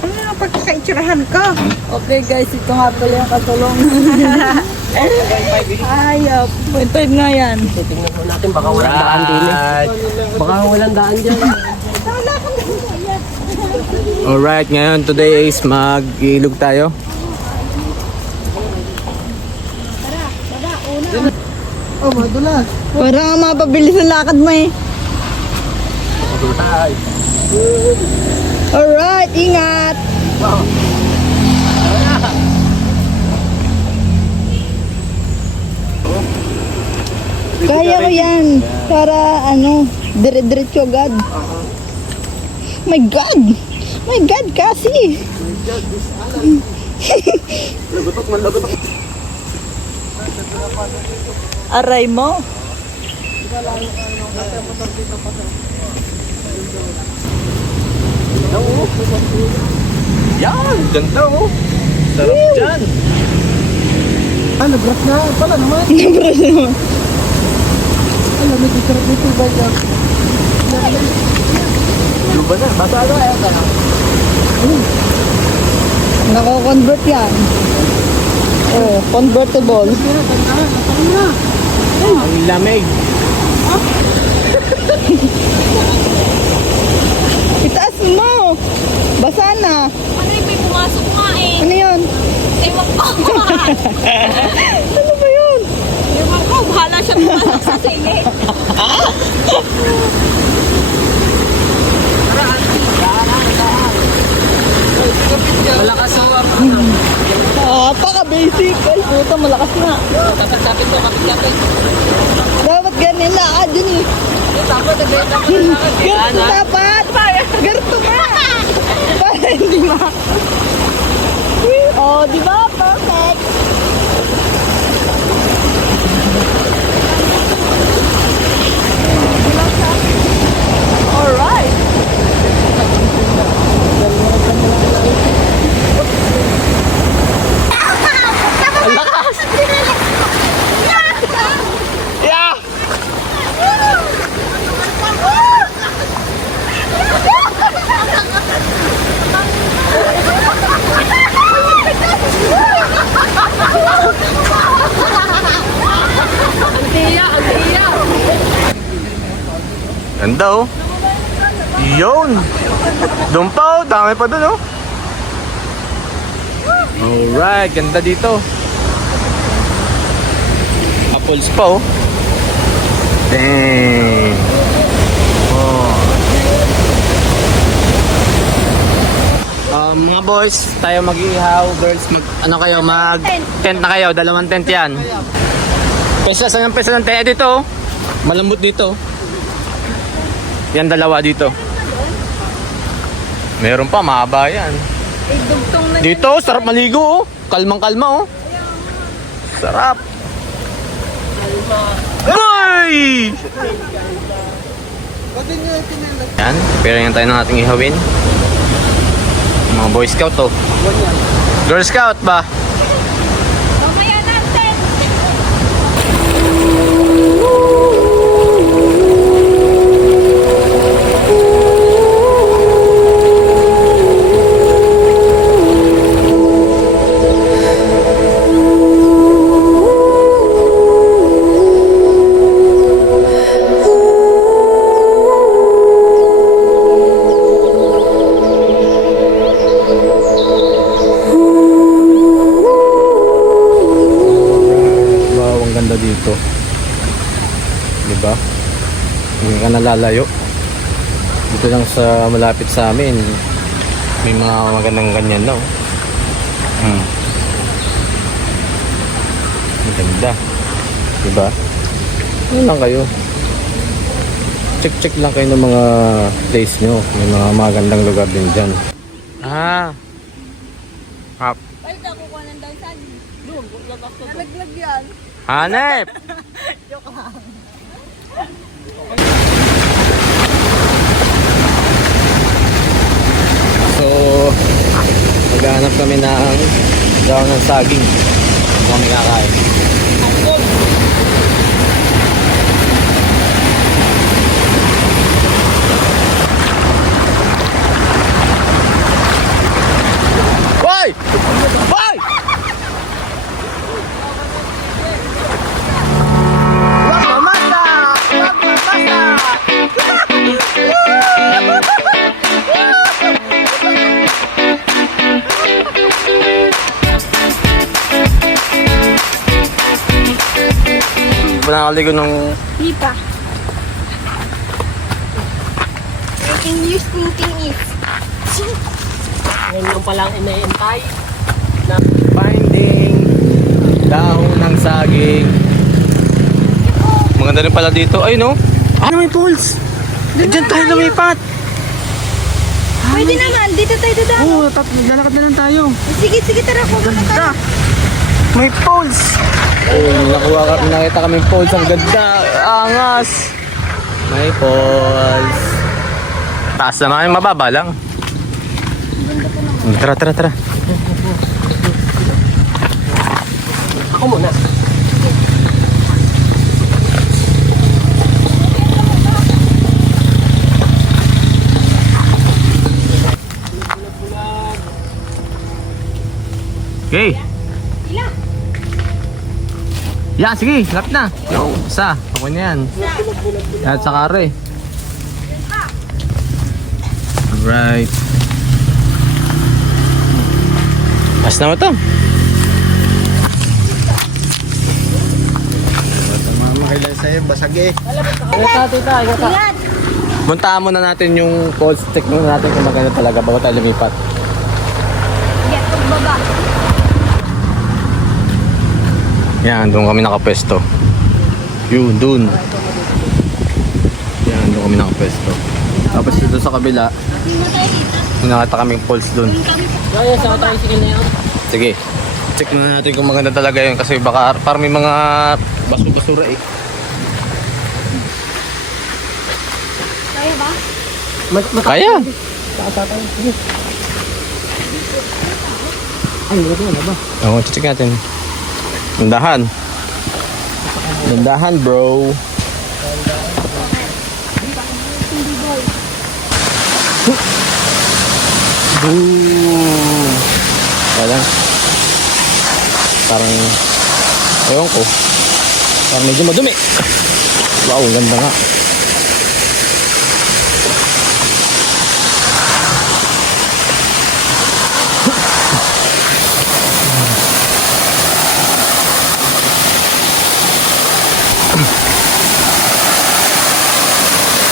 Ano ang pagkakaitsurahan ko? Okay guys, ito nga pala yung katulong. Ayop. 0.5 nga yan. Tingnan po natin, baka walang daan din eh. Baka walang daan dyan. Alright, ngayon today is mag-ilog tayo. Oh, madulas. Parang nga mapabilis ang lakad mo eh. Alright, ingat. Kaya ko yan. Para ano, dire-diretso agad. My God! My God, kasi! Lagotok man, lagotok. Aray mo. Yan, ganda oh. Sarap dyan. Ah, nabras na pala naman. Nabras naman. Alam, may sarap nito ba yan? Luba na, basta ano ayaw ka na. Nako-convert yan. Oh, convertible. Ang lamig. Itaas mo! Basa na. Ano yung may pumasok nga eh? Ano yun? Ewan ko. Ano ba yun? Ewan ko, bahala siya pumasok sa sili. Malakas ako. Paka-basic. Ay, puta, malakas na. Kapit ko, kapit. Dapat ganyan lakad dun eh. Ganito dapat. Ganito ka. Para hindi ma. Oh, di ba? Perfect. Alright. Yeah! Ganda oh. Yun. Doon pa oh. Dami pa doon oh. Alright. Ganda dito. Apples pa oh. Dang. Oh. Mga boys, tayo mag-ihaw. Girls, ano kayo? Mag-tent na kayo. 2 tent yan. Pesa, saan yung pesa ng tent? Dito oh. Malambot dito. Yan 2 dito. Meron pa, mahaba yan. Dito, sarap maligo oh. Kalmang-kalma oh. Sarap. Goy! Yan, pero yan tayo ng ating ihawin. Mga Boy Scout oh. Girl Scout ba? Mamaya natin. Dito. Diba? Hindi ka nalalayo. Dito lang sa malapit sa amin. May mga magandang ganyan no. Maganda. Diba? Ano lang kayo? Check lang kayo ng mga place nyo. May mga magandang lugar din dyan. Hap. Balik ako ko ng daw saan. Nalaglag yan. Hanep! So, maghanap kami ng daw ng saging. Kung kami kakain. pa nakaligo ng... Di pa. English thinking is. Ngayon lang palang inaintay. Finding dahon ng saging. Maganda rin pala dito. Ay no? Ano may pools? Diyan tayo lumipat. Pwede naman, dito tayo dadaan. Oo, lalakad na lang tayo. Sige, tara, pumunta tayo. May pools. Oh, nakita kaming pools. Ang ganda. Angas. May pools. Taas naman, mababa lang. Tara. Ako muna. Okay. Yan, sige, lap na. Yo, isa. Ako na yan. Yan, sa kare. Alright. Pas na mo to. Makailan sa'yo, basag eh. Tita. Yan. Puntahan muna natin yung cold stick muna natin kung maganda talaga bago tayo lumipat. Yan, pagbaba. Yan, doon kami nakapwesto. Yun, doon. Yan, doon kami nakapwesto. Tapos dito sa kabila, nakita kaming pulse doon. Kaya sa tricycle na yun. Sige, check muna natin kung maganda talaga yun kasi baka parang may mga basura eh. Kaya ba? Kaya! Ay, wala ba? Oo, check natin. Dandahan. Dandahan, bro. Boom! Wala. Parang, ewan ko. Parang medyo madumi. Wow, ang ganda nga.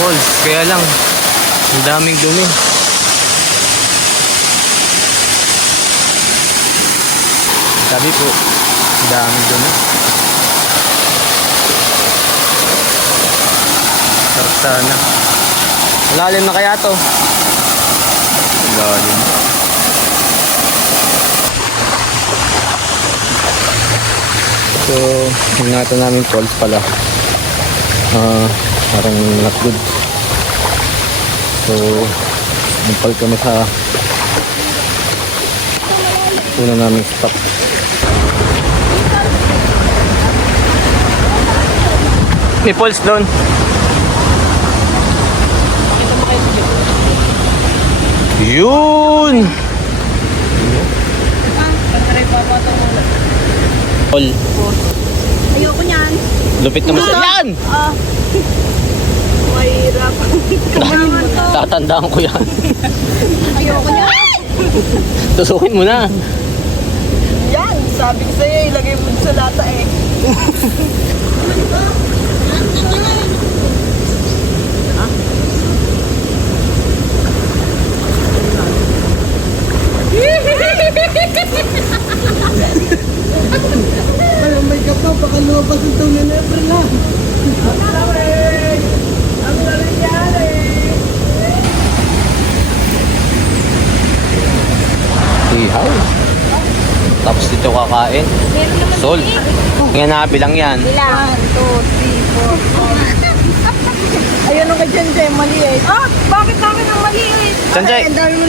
Falls, kaya lang ang daming dumi. Sabi po, ang daming dumi. Sarap sana. Malalim na kaya to? Malalim. So, hinata namin falls pala. Parang not good. So, nampal kami sa una naming spot. May pulse doon. Yun! All. Ayoko niyan. Lupit naman sa... Yan! Mahirap. Tatandaan ko yan. Ayoko niyan. Tusukin mo na. Yan, sabi ko sa'yo, ilagay mo sa lata eh. Ay, may ka pa, baka lumabas itong Nenebre na. Ihaw. Tapos dito kakain. Meron naman Sol. Ngayon nakabilang yan. Ilan? 2, 3, 4. Ayun ka dyan, Jay, mali eh. Ah, bakit kami nang maliit? Chanchay,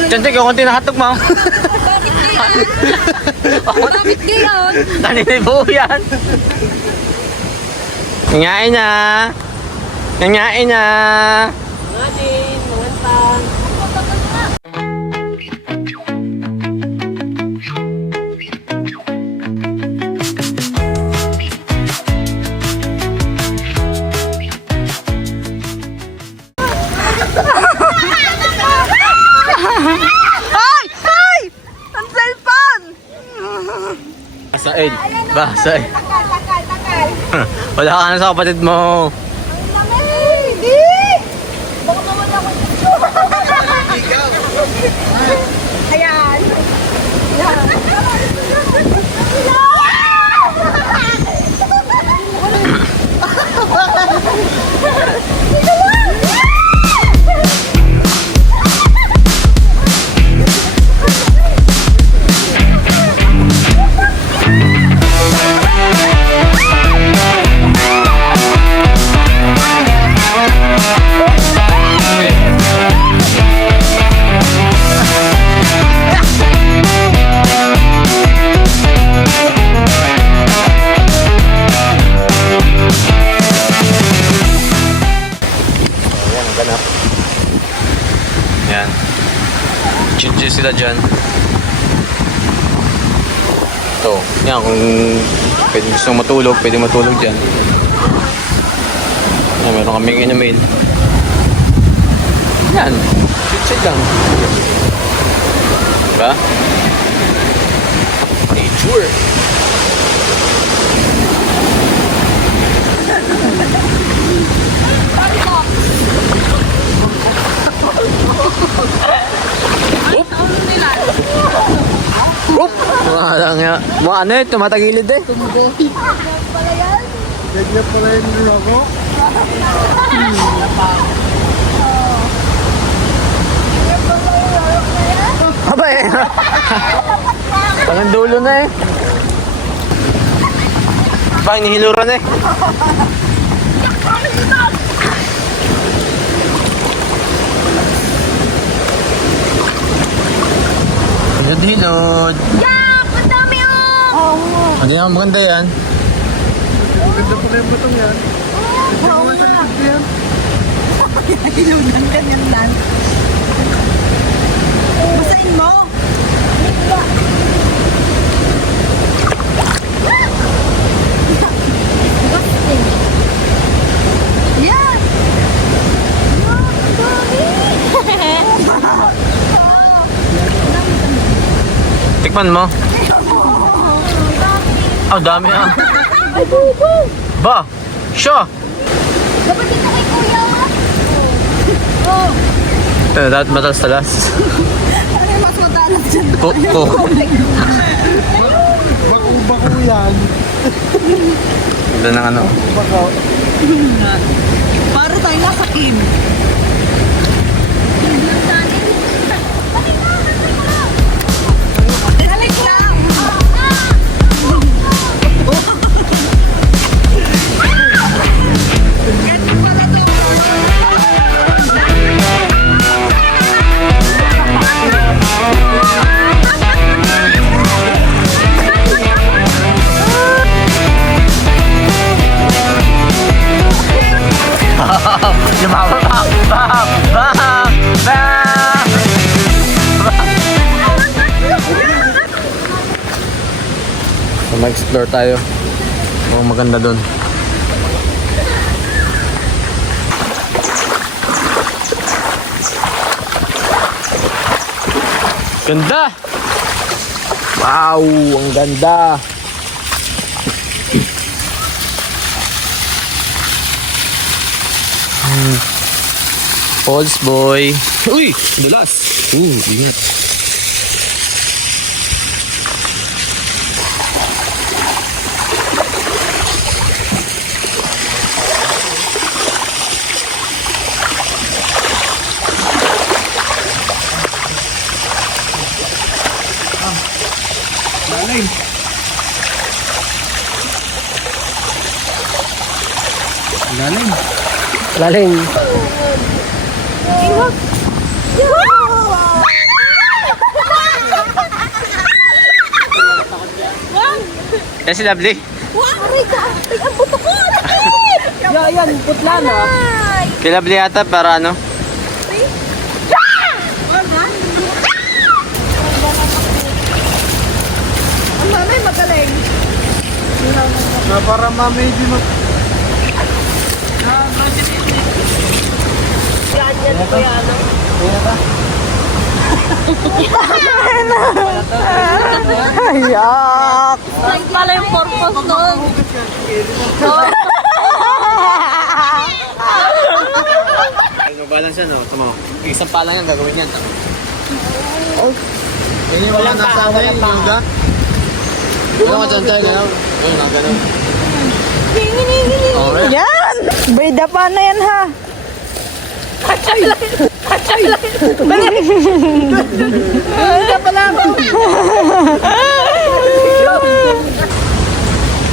Chanchay, kung konti nakatog mo. Bakit gayon? Bakit gayon? Kanina po yan. Nanyain na. Nanyain na. Natin, mangantan. Ang cellphone! Basain. Basain. Takal. Wala ka na sa kapatid mo. Hindi! Baka mawala ko dito. Ayan. Ayan, ang ganap. Ayan. Chill-chill sila dyan. Ito. Yan, kung pwede gusto matulog, pwede matulog dyan. Ayan, meron kaming inumin. Yan. Chill-chill lang. Diba? Nature. Oop! Wala nga. Mga ano eh, tumatagilid eh. Ganyan pala yung logo. Aba eh. Tangan dulo na eh. Bang, nihiluran eh. Hilod-hilod. Yak! Ang dami oh! Hindi naman maganda yan. Ganda pala yung batong yan. Oo nga. Ilunan, ganyan lang. Basahin mo. Yan! Tikman mo. Ah, dami ah. Ay, bubo! Ba? Siya! Dapat dito kay kuya. Oh. Dapat matalas-talas. Ano mas matalas dyan? Ko. Bako-bako yan. Ito ng ano. Bako. Para tayo nasa Kim. Dalik na! Lumawa pa! Bam! Bam! Bam! So, mag-explore tayo. Mukhang maganda dun. Ganda! Wow! Ang ganda! Falls boy. Uy! Dulas! Ingat. Lalim. Lalim. Lalim. Yan si Lovely. Aray ka! Ay, ang buto ko! Yan, putla na. Ay! Kay Lovely yata para ano? Ang nanay magaling. Na para ma-maybe mag... Ganyan ko yan. Ayak! Like pala yung purpose nun. Balance yan, oh. Tama. Isang pala yan, gagawin yan. Oh. Yan yung walang nasa akin, yung ga. Gano'n ka dyan tayo, gano'n. Gano'n, gano'n. Alright. Yan! Brida pa na yan ha.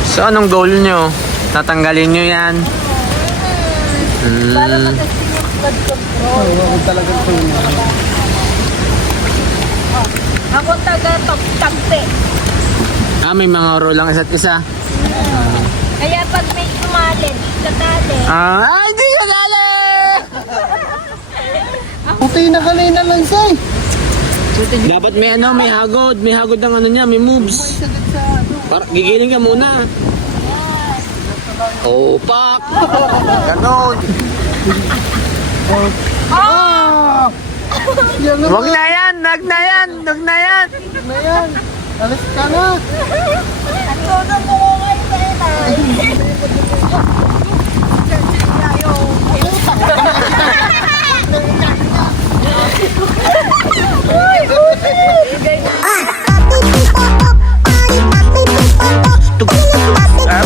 So, anong goal nyo? Tatanggalin nyo yan? Ako taga-tagte. May mga oro lang isa't isa. Kaya pag may umalit, tatali. Hindi ka dali! Puti na kanina lang, Say. Dapat may may hagod. May hagod ang ano niya, may moves. Gigiling ka muna. Oh, pak! Ganon. Wag na yan! Wag na yan! Wag na yan! Ayan. Alis ka na.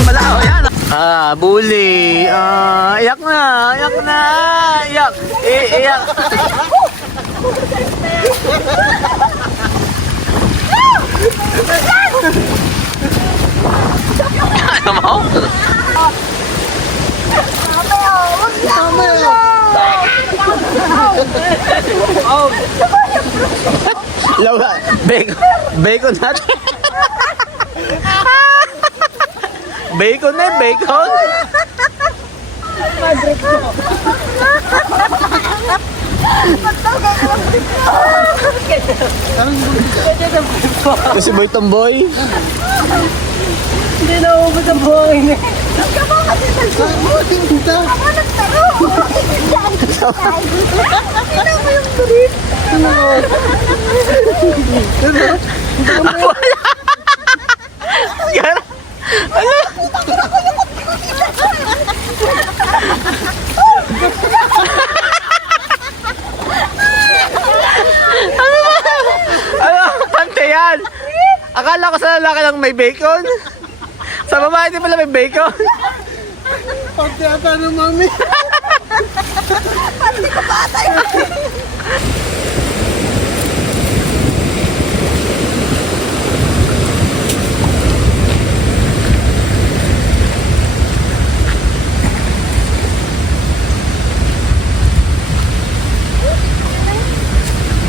Pala, oh yan! Bully! Iyak na! Iyak na! Iyak! Iyak! Ano mo? Lawa, bacon natin. Bacon na, bacon. Kasi boy tomboy. Hindi na ubos ang buhangin eh. Saan mo tinta? Wala. Gara. Ano? Ano? Pante yan. Akala ko sa lalaki lang may bacon. Sa babae di pala may bacon. Pagtiyata ng mami.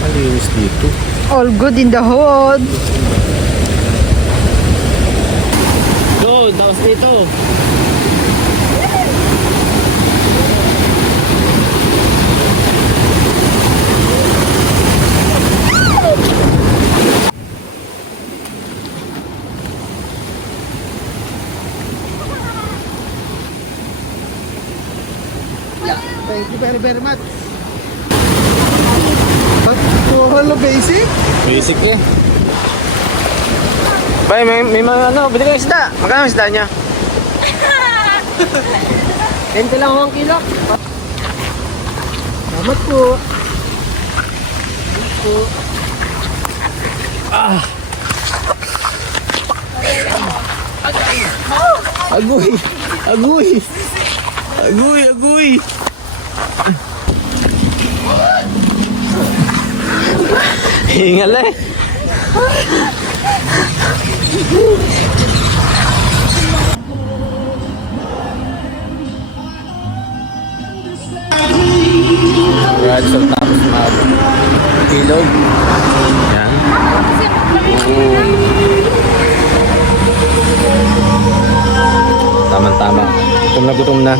Malinis dito. All good in the hood. Go, tapos dito. Thank you very much. Hello, basic? Basic eh. Bay, may mga ano, bili kang isda. Magkano ang isda niya? 20 lang ang kilo. Salamat po. Agoy! Agoy! Agoy! Agoy! Hingal eh! Alright, so tapos mag-ilog. Yan. Tama-tama. Gutom na gutom na.